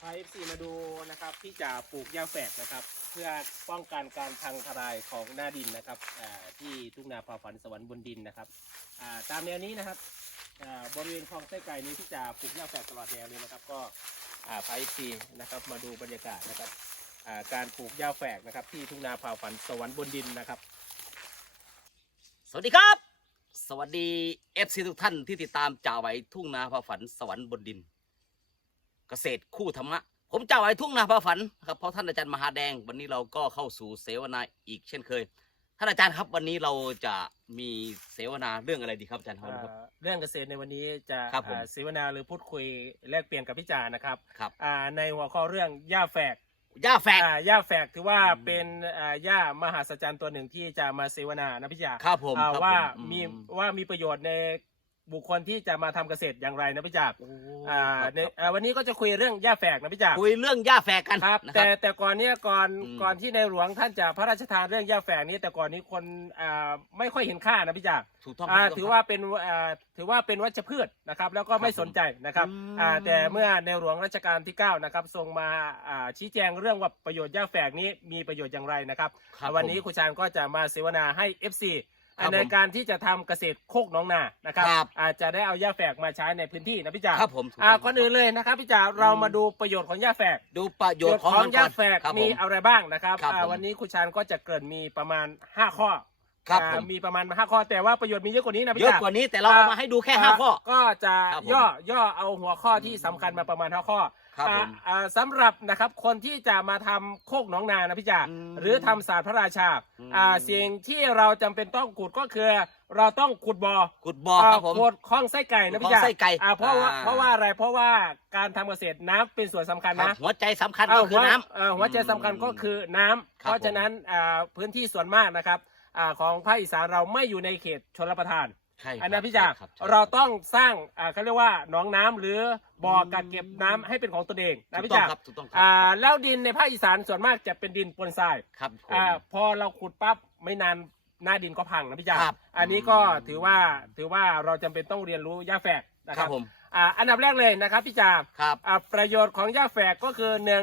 พาเอฟซีมาดูนะครับที่จะปลูกหญ้าแฝกนะครับ เพื่อป้องกันการพังทลายของหน้าดินนะครับที่ทุ่งนาพาฝันสวรรค์บนดินนะครับตามแนวนี้นะครับบริเวณคลองไส้ไก่นี้ที่จะปลูกหญ้าแฝกตลอดแนวเลยนะครับ ก็อ่าพาเอฟซีนะครับมาดูบรรยากาศนะครับการปลูกหญ้าแฝกนะครับ ที่ทุ่งนาพาฝันสวรรค์บนดินนะครับ สวัสดีครับ สวัสดีเอฟซีทุกท่านที่ติดตามจ่าไว้ทุ่งนาพาฝันสวรรค์บนดิน เกษตรคู่ธรรมะ ผมจ่าไว้ทุ่งนาพาฝันครับเพราะท่านอาจารย์มหาแดง วันนี้เราก็เข้าสู่เสวนาอีกเช่นเคย ท่านอาจารย์ครับวันนี้เราจะมีเสวนาเรื่องอะไรดีครับอาจารย์ครับ อ่าเรื่องเกษตรในวันนี้จะครับผมอ่าเสวนาหรือพูดคุยแลกเปลี่ยนกับพี่จ่านะครับครับ อ่าในหัวข้อเรื่องหญ้าแฝกย่าแฝก อ่าหญ้าแฝกถือว่าอืม เป็นอ่าหญ้ามหัศจรรย์ตัวหนึ่งที่จะมาเสวนานะพี่จ่าครับผมอ่าครับว่าผมีอืว่ามีประโยชน์ใน บุคคลที่จะมาทำเกษตรอย่างไรนะพี่จ่าโอ้อ่าครับในอ่าวันนี้ก็จะคุยเรื่องหญ้าแฝกนะพี่จ่าคุยเรื่องย่าแฝกกันครับ นะคแต่รับ แต่ก่อนเนี้ยก่อนอืม ก่อนที่ในหลวงท่านจะพระราชทานเรื่องหญ้าแฝกนี้แต่ก่อนนี้คนอ่าไม่ค่อยเห็นค่านะพี่จ่าถูกต้องอ่าถูกต้งถือครับว่าเป็นอ่าถือว่าเป็นวัชพืชนะครับแล้วก็ไม่ครับผมสนใจนะครับอืม อ่าแต่เมื่อในหลวงรัชกาลที่9นะครับทรงมาอ่าชี้แจงเรื่องว่าประโยชน์หญ้าแฝกนี้มีประโยชน์อย่างไรนะครับครับวันนี้ผม ครูชานก็จะมาเสวนาให้ FC ครับในผมการที่จะทำเกษตรโคกหน้องนานะครับครับ อาจจะได้เอาหญ้าแฝกมาใช้ในพื้นที่นะพี่จ๋าครับผมถูกอ่าต้งก่อนอื่นเลยนะครับพี่จ๋าเรามาดูประโยชน์ของหญ้าแฝกดูประโยชน์ของมันหญ้าแฝกครับมีผมอะไรบ้างนะครับครับอ่าผม วันนี้ครูชานก็จะเกริดมีประมาณ 5 ข้อ ครับอ่าผม มีประมาณห้าข้อแต่ว่าประโยชน์มีเยอะกว่านี้นะพี่เยอะจ๋ากว่านี้แต่เราเอามาให้ดูแค่ห้าข้อ ก็จะครับผมย่อย่อเอาหัวข้อที่สำคัญมาประมาณห้าข้อครับผมอ่าอ่าสำหรับนะครับคนที่จะมาทำโคกหนองนานะพี่จ๋าอืมหรือทำศาสตร์พระราชาอืม อ่าสิ่งที่เราจำเป็นต้องขุดก็คือ เราต้องขุดบ่อขุดบ่อครับผมขุดคลองไส้ไก่นะพี่จ๋าคลองไส้ไก่อ่าเพราะว่าอ่า เพราะว่าอะไรเพราะว่าการทำเกษตรน้ำเป็นส่วนสำคัญครับนะ หัวใจสำคัญเาก็คือน้ำหัวเอ่อหัวใจสำคัญก็คือน้ำ ครับเพราะฉะนั้นอ่าพื้นที่ส่วนมากนะครับ อ่าของภาคอีสานเราไม่อยู่ในเขตชนรับประทาน ใช่ครับอันนั้นพี่จ๋าใช่ครับใช่เราต้องสร้างอ่าเขาเรียกว่าหนองน้ำหรือบ่อกักเก็บน้ำให้เป็นของตัวเองนะถูกพี่ต้องจ๋าครับถูกต้องครัอ่าแล้วดินในภาคอีสานส่วนมากจะเป็นดินปนทราย ครับผม อ่าพอเราขุดปั๊บไม่นานหน้าดินก็พังนะพี่จ๋าครับอันนี้ก็อืมถืถือว่าถือว่าเราจำเป็นต้องเรียนรู้หญ้าแฝกนะคครัรับบผม อ่าอันดับแรกเลยนะครับพี่จ๋าครับ อ่าประโยชน์ของหญ้าแฝกก็คือหนึ่ง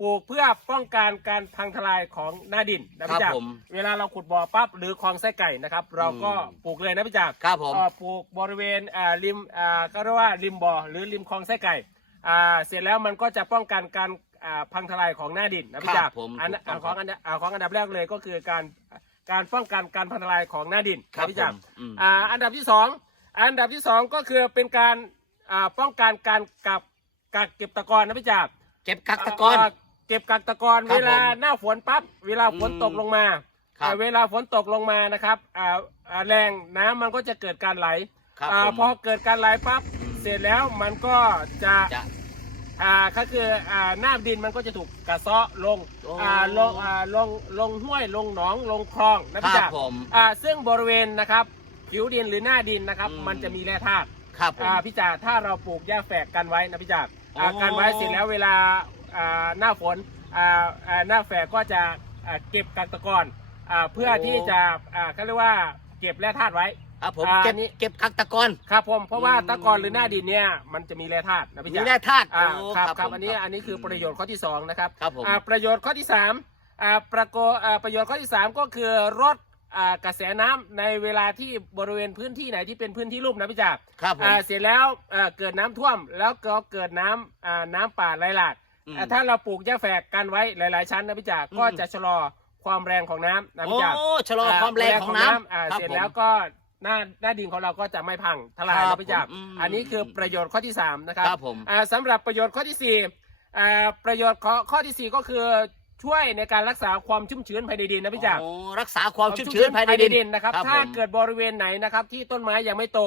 ปลูกเพื่อป้องกันการพังทลายของหน้าดินนะพี่ครัจ๋าบผมเวลาเราขุดบ่อปั๊บหรือคลองไส้ไก่นะครับ เราก็อืมปลูกเลยนะพี่จ๋าครับผมเอ่อปลูกบริเวณอ่าริมอ่าก็เรียกว่าริมบ่อหรือริมคลองไส้ไก่อ่าเสร็จแล้วมันก็จะป้องกันการอ่าพังทลายของหน้าดินนะพี่จ๋าครับผมอันถูกต้อ่าอง ของอันอ่าของอันดับแรกเลยก็คือการการป้องกันการพังทลายของหน้าดินครับนะพี่จ๋าผมอืม อ่าอันดับที่สองอันดับที่สองก็คือเป็นการอ่าป้องกันการกับกักเก็บตะกอนนะพี่จ๋าเก็บกักตะกอนอ่า เก็บกักตะกอนครับเวลาผมหน้าฝนปั๊บเวลาฝนอืมตกลงมาครับ อ่าเวลาฝนตกลงมานะครับอ่าอ่าแรงน้ำมันก็จะเกิดการไหลครับอาผมพอเกิดการไหลปั๊บอืม เสร็จแล้วมันก็จะจะ อ่าก็คืออ่าหน้าดินมันก็จะถูกกระเซาะลงโอ้ อ่าลงอ่าลงลงห้วยลงหนองลงคลองนะคพี่รัจ๋าบผม อ่าซึ่งบริเวณนะครับผิวดินหรือหน้าดินนะครับ อืม มันจะมีแร่ธาตุ ครับผม อ่าพี่จ๋าถ้าเราปลูกหญ้าแฝกกันไว้นะพี่จ๋าอ่าโอ้กันไว้เสร็จแล้วเวลาอ่า หน้าฝนอ่าอ่าหน้าแฝกก็จะอ่าเก็บกักตะกอนอ่าเพื่อที่จะอ่าเขาเรียกว่าเก็บแร่ธาตุไว้ครับผมอ่าเก็บนี่เก็บกักตะกอนครับผมเพราะว่าอืมตะกอนหรือหน้าดินเนี่ยมันจะมีแร่ธาตุนะพี่มีจ๋าแร่ธาตุอ่าโครับครับผมอันนี้อันนี้คือประโยชน์ข้อที่สองนะครับครับผมอ่าประโยชน์ข้อที่สามอ่าประโกอ่าประโยชน์ข้อที่สามก็คือลดอ่ากระแสน้ำในเวลาที่บริเวณพื้นที่ไหนที่เป็นพื้นที่ลุ่มนะพี่จ๋าครับผมอ่าเสร็จแล้วอ่าเกิดน้ำท่วมแล้วก็เกิดน้ำอ่าน้ำป่าไหลหลาก อืมอ่าถ้าเราปลูกหญ้าแฝกกันไว้หลาย ๆ ชั้นนะพี่จ๋าก็อืมจะชะลอความแรงของน้ำนะโอ้พี่จ๋าชะลอความแรงของน้ำอ่าครับเสร็จผมแล้วก็หน้าหน้าดินของเราก็จะไม่พังทลายครันะบพี่จ๋าผมอืมอันนี้คือประโยชน์ข้อที่สามนะครับครับผมอ่าสำหรับประโยชน์ข้อที่สี่อ่าประโยชน์ข้อข้อที่สี่ก็คือช่วยในการรักษาความชุ่มชื้นภายในดินนะพี่จ๋าโอ้รักษาความชุ่มชื้นภายในดินนะครับครับถ้าผมเกิดบริเวณไหนนะครับที่ต้นไม้ยังไม่โต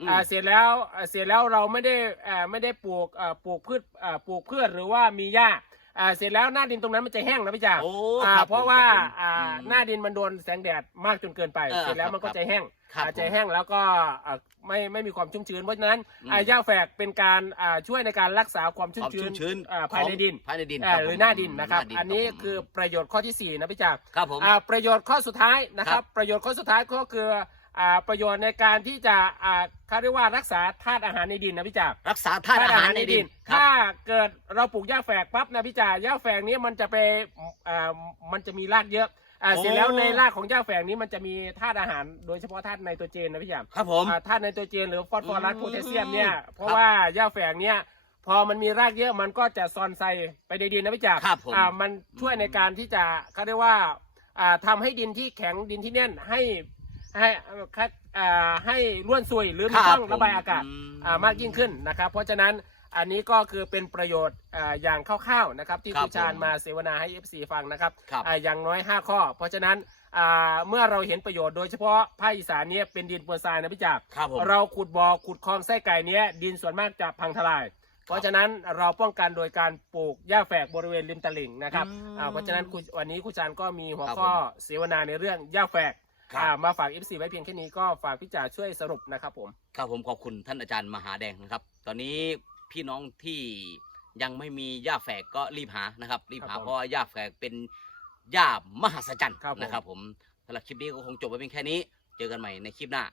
อืมอ่าเสร็จแล้วอ่าเสร็จแล้วเราไม่ได้อ่าไม่ได้ปลูกอ่าปลูกพืชอ่าปลูกพืชหรือว่ามีหญ้าอ่าเสร็จแล้วหน้าดินตรงนั้นมันจะแห้งนะพี่จ๋าโอ้อ่าครับเพราะว่าผมอ่าอืมหน้าดินมันโดนแสงแดดมากจนเกินไป เออเสร็จแล้วมันก็จะแห้งครับอ่าผมจะแห้งแล้วก็อ่าไม่ไม่มีความชุ่มชื้นเพราะฉะนั้นอืม อ่าหญ้าแฝกเป็นการอ่าช่วยในการรักษาความชุ่คมวามชื้ชุ่นมชื้นอ่าภายในดินภายในดินอ่าครับหรือผมหน้าดินนะครับหาดิอันนี้รับผมคือประโยชน์ข้อที่สี่นะพี่จ๋าครับผม อ่าประโยชน์ข้อสุดท้ายนะคครัรับบ ประโยชน์ข้อสุดท้ายก็คืออ่า ประโยชน์ในการที่จะอ่าเขาเรียกว่ารักษาธาตุอาหารในดินนะพี่จ่ารักษาธาตุอาหารในดินครับถ้าเกิดเราปลูกหญ้าแฝกปั๊บนะพี่จ่าหญ้าแฝกนี้มันจะไปอ่ามันจะมีรากเยอะอ่าเสร็จแล้วในรากของหญ้าแฝกนี้มันจะมีธาตุอาหารโดยเฉพาะธาตุไนโตรเจนนะพี่จ่าครับผมอ่าธาตุไนโตรเจนหรือฟอสฟอรัสอืมโพแทสเซียมเนี่ยเพราะครับว่าหญ้าแฝกเนี่ยพอมันมีรากเยอะมันก็จะซอนไซไปในดินนะพี่จ่าครับผมอ่ามันช่วยในการที่จะเขาเรียกว่าอ่าทำให้ดินที่แข็งดินที่แน่นให้ ให้อ่าให้ร่วนซุยหรือมีคช่รัอบงระบายอากาศผม อ่ามากยิ่งขึ้นนะครับ เพราะฉะนั้นอันนี้ก็คือเป็นประโยชน์อ่าอย่างคร่าวๆนะครับที่ครับคุณชาญผมมาเสวนาให้ FC ฟังนะครับครับ อ่าอย่างน้อย 5 ข้อ เพราะฉะนั้นอ่าเมื่อเราเห็นประโยชน์โดยเฉพาะภาคอีสานเนี่ยเป็นดินปวนทรายนะพี่จักร ครับผม เราขุดบ่อขุดคลองไส้ไก่เนี้ยดินส่วนมากจะพังทลาย เพราะฉะนั้นเราป้องกันโดยการปลูกหญ้าแฝกบริเวณริมตลิ่งนะครับอืมอ่าเพราะฉะนั้นคุณวันนี้คุณชาญก็มีหัวครับข้อผมเสวนาในเรื่องหญ้าแฝก ครับ อ่ามาฝาก FC ไว้เพียงแค่นี้ก็ฝากพี่จ่าช่วยสรุปนะครับผม ครับผมขอบคุณท่านอาจารย์มหาแดงนะครับ ตอนนี้พี่น้องที่ยังไม่มีหญ้าแฝกก็รีบหานะครับ รีบหาครับผมเพราะว่าหญ้าแฝกเป็นหญ้ามหัศจรรย์ครับผม นะครับ ผมสำหรับคลิปนี้ก็คงจบไว้เพียงแค่นี้ เจอกันใหม่ในคลิปหน้า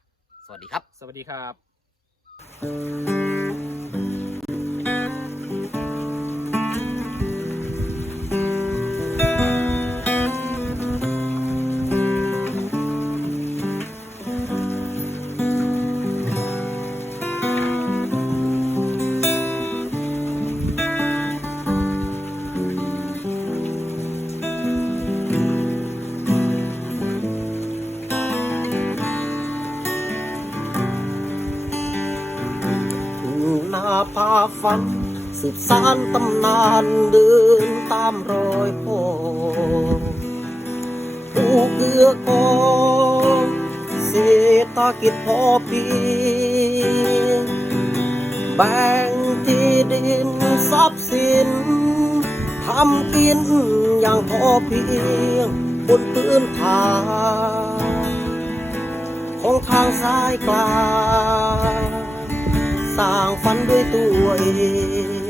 สวัสดีครับ สวัสดีครับ พาฝัน สืบสานตำนานเดินตามรอยพ่อผู้เกือกองเศรษฐกิจพอเพียงแบ่งที่ดินทรัพย์สินทำกินอย่างพอเพียงบนพื้นฐานของทางสายกลาง สร้างฝันด้วยตัวเอง